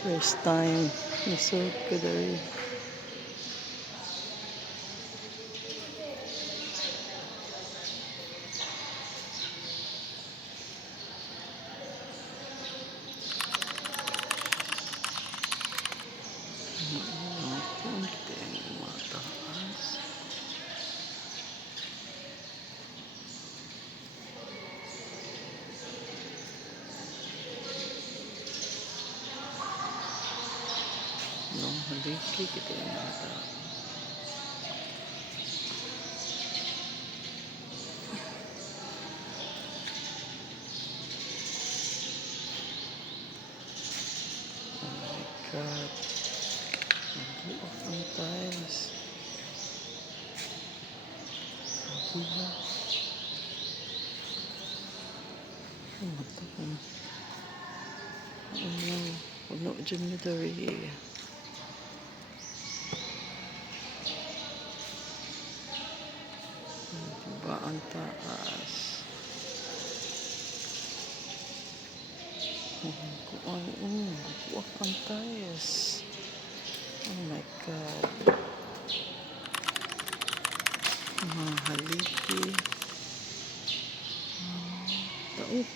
First time nasud ko dari. No, haliki kita yung mata. Oh my God. Nabuak ang tiles. Nabuak. Ang mata ko. Ano, puno dyan na dari. Diba ang taas? Kung ano, buwak ang tiles. Oh my God. Mga haliki. Taot.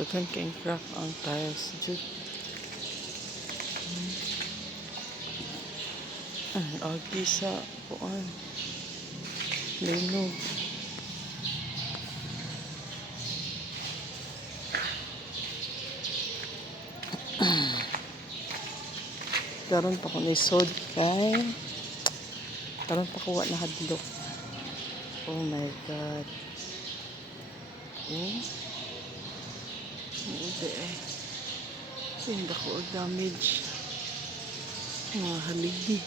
Daghan kayong crack ang tiles dyan. Agi sa kuan. Linog. Karon pa ko nisod kay. Karon pa ko na hadlok. Oh my God. Oh. Hindi eh. Hindi ko damage. Mga haligi.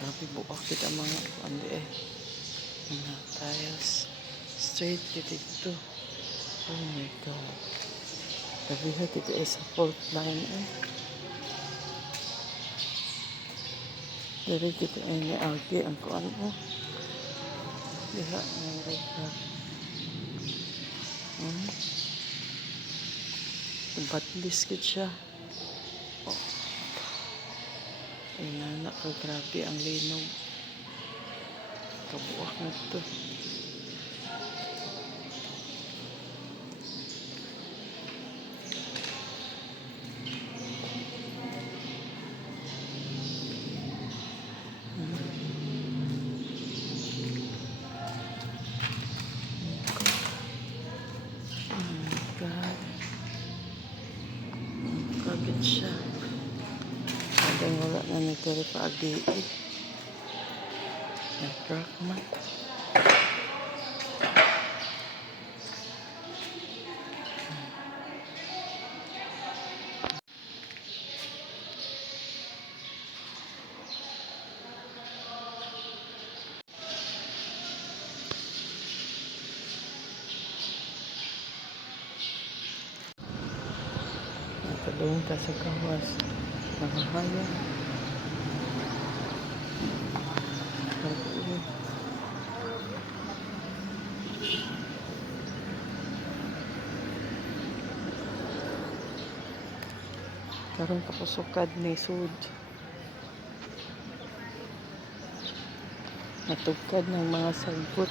Grabe buak kita mga andi eh. Mga tiles. Straight kita dito. Oh my God. Sabihan kita eh sa fault line eh. Dari kita eh ni Alki ang kuan eh. Diha ang reka. Batlis kit siya. Oh. Ay nanak ka, grabe ang linog. Kabuak na ito. God. Kagit siya. Hanggang wala na nagtari pa agi-i. Nag-crack man. Nakadung ka sa kawas. Nakahayang. Karon pa ko sukad ni sud. Natugkad ng mga sagbot.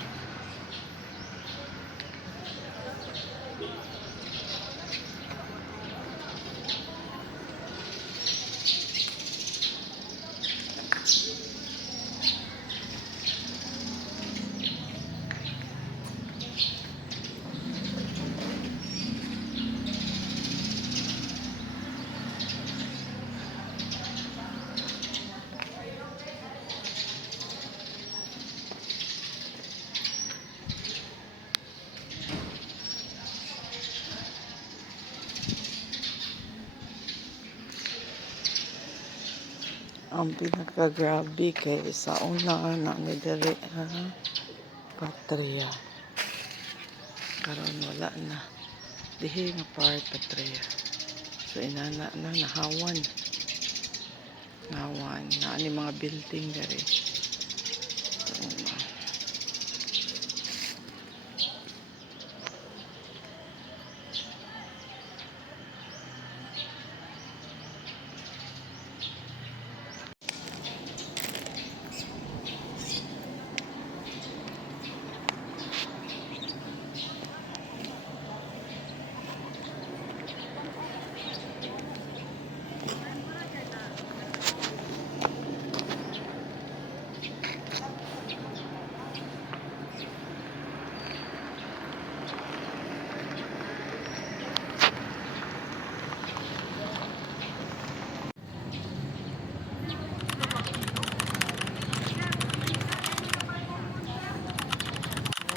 Ang pinakagrabe kay sa una na ni dere Patria. Karon wala na. Dihi nga part Patria. So inana na nahawan. Nahawan na ani mga building dere. So,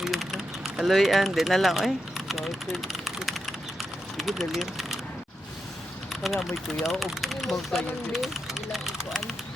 Uyog na. Kaloyan, di na lang eh. Kahit sige dalim. Para may kuyaw o magsayo. Ilang ikuan.